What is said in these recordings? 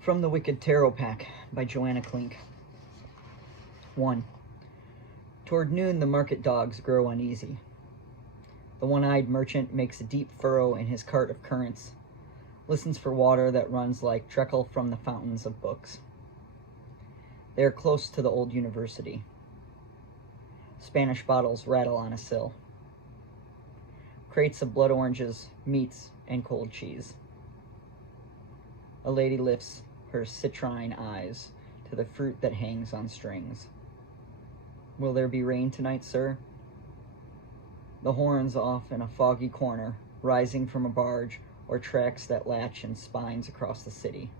From the Wicked Tarot Pack by Joanna, Klink. 1. Toward noon the market dogs grow uneasy. The one-eyed merchant makes a deep furrow in his cart of currants, listens for water that runs like treacle from the fountains of books. They are close to the old university. Spanish bottles rattle on a sill. Crates of blood oranges, meats, and cold cheese. A lady lifts her citrine eyes to the fruit that hangs on strings. Will there be rain tonight, sir? The horns off in a foggy corner, rising from a barge or tracks that latch in spines across the city.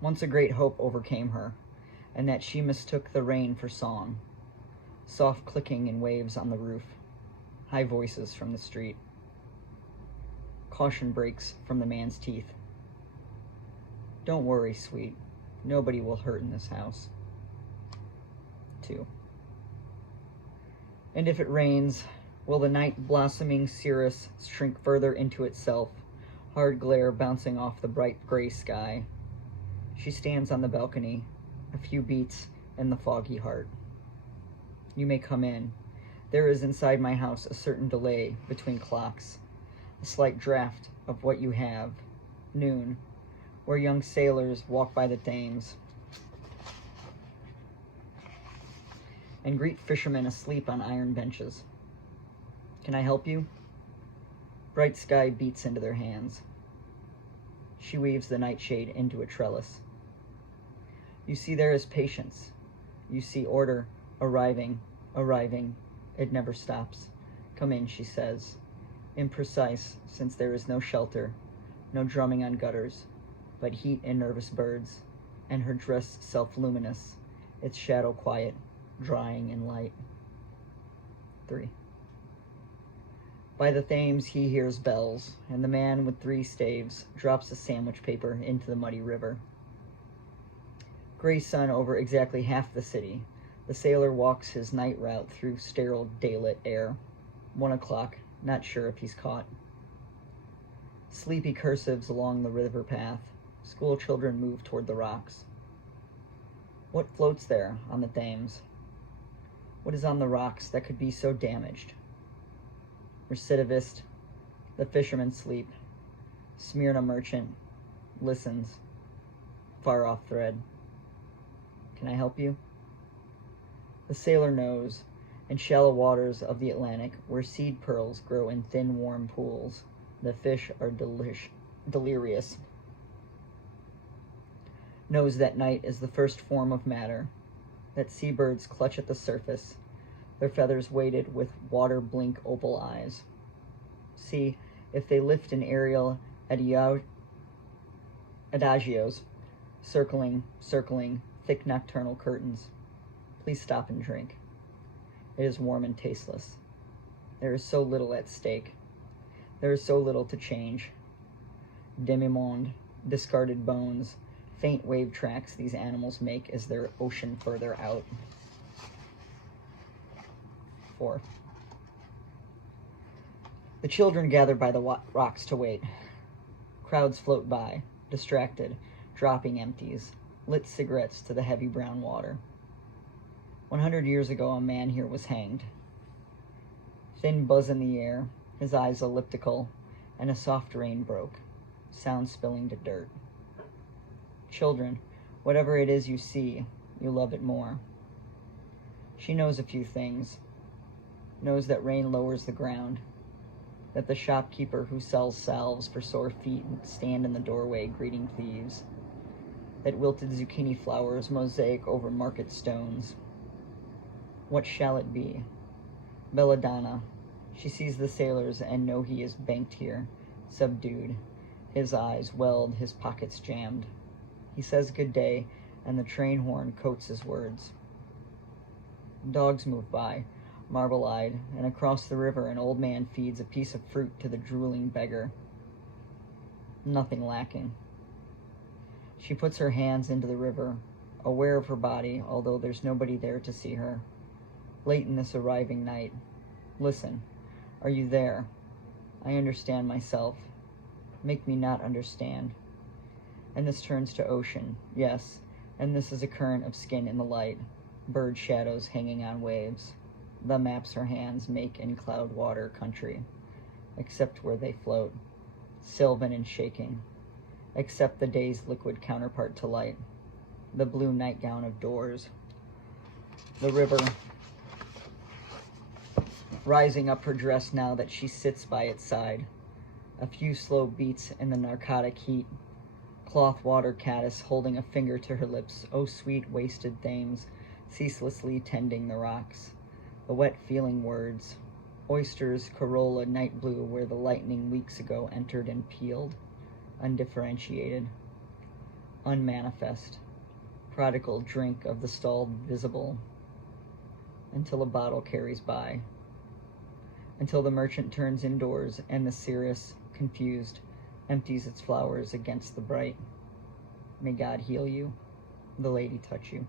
Once a great hope overcame her, and that she mistook the rain for song. Soft clicking in waves on the roof, high voices from the street. Caution breaks from the man's teeth. Don't worry, sweet. Nobody will hurt in this house. 2. And if it rains, will the night blossoming cirrus shrink further into itself, hard glare bouncing off the bright gray sky? She stands on the balcony, a few beats in the foggy heart. You may come in. There is inside my house a certain delay between clocks, a slight draft of what you have, noon, where young sailors walk by the Thames and greet fishermen asleep on iron benches. Can I help you? Bright sky beats into their hands. She weaves the nightshade into a trellis. You see, there is patience. You see order arriving. It never stops. Come in, she says, imprecise, since there is no shelter, no drumming on gutters, but heat and nervous birds, and her dress self-luminous, its shadow quiet, drying in light. 3. By the Thames he hears bells, and the man with 3 staves drops a sandwich paper into the muddy river. Gray sun over exactly half the city. The sailor walks his night route through sterile daylit air. 1 o'clock, not sure if he's caught. Sleepy cursives along the river path. School children move toward the rocks. What floats there on the Thames? What is on the rocks that could be so damaged? Recidivist, the fishermen sleep. Smyrna merchant listens. Far off thread. Can I help you? The sailor knows, in shallow waters of the Atlantic, where seed pearls grow in thin, warm pools, the fish are delirious. Knows that night is the first form of matter, that seabirds clutch at the surface, their feathers weighted with water blink opal eyes. See, if they lift in aerial adagios, circling, thick nocturnal curtains. Please stop and drink. It is warm and tasteless. There is so little at stake. There is so little to change. Demi-monde, discarded bones, faint wave tracks these animals make as their ocean further out. 4. The children gather by the rocks to wait. Crowds float by, distracted, dropping empties, lit cigarettes to the heavy brown water. 100 years ago, a man here was hanged. Thin buzz in the air, his eyes elliptical, and a soft rain broke, sound spilling to dirt. Children, whatever it is you see, you love it more. She knows a few things. Knows that rain lowers the ground, that the shopkeeper who sells salves for sore feet stand in the doorway greeting thieves, that wilted zucchini flowers mosaic over market stones. What shall it be? Belladonna. She sees the sailors and know he is banked here, subdued, his eyes welled, his pockets jammed. He says good day, and the train horn coats his words. Dogs move by, marble-eyed, and across the river an old man feeds a piece of fruit to the drooling beggar. Nothing lacking. She puts her hands into the river, aware of her body, although there's nobody there to see her. Late in this arriving night. Listen, are you there? I understand myself. Make me not understand. And this turns to ocean, yes, and this is a current of skin in the light, bird shadows hanging on waves. The maps her hands make in cloud water country, except where they float, sylvan and shaking, except the day's liquid counterpart to light, the blue nightgown of doors. The river, rising up her dress now that she sits by its side. A few slow beats in the narcotic heat. Cloth water caddis holding a finger to her lips. Oh, sweet wasted thames, ceaselessly tending the rocks. The wet feeling words. Oysters, corolla, night blue, where the lightning weeks ago entered and peeled. Undifferentiated. Unmanifest. Prodigal drink of the stalled visible. Until a bottle carries by. Until the merchant turns indoors and the cirrus, confused, empties its flowers against the bright. May God heal you, the lady touch you.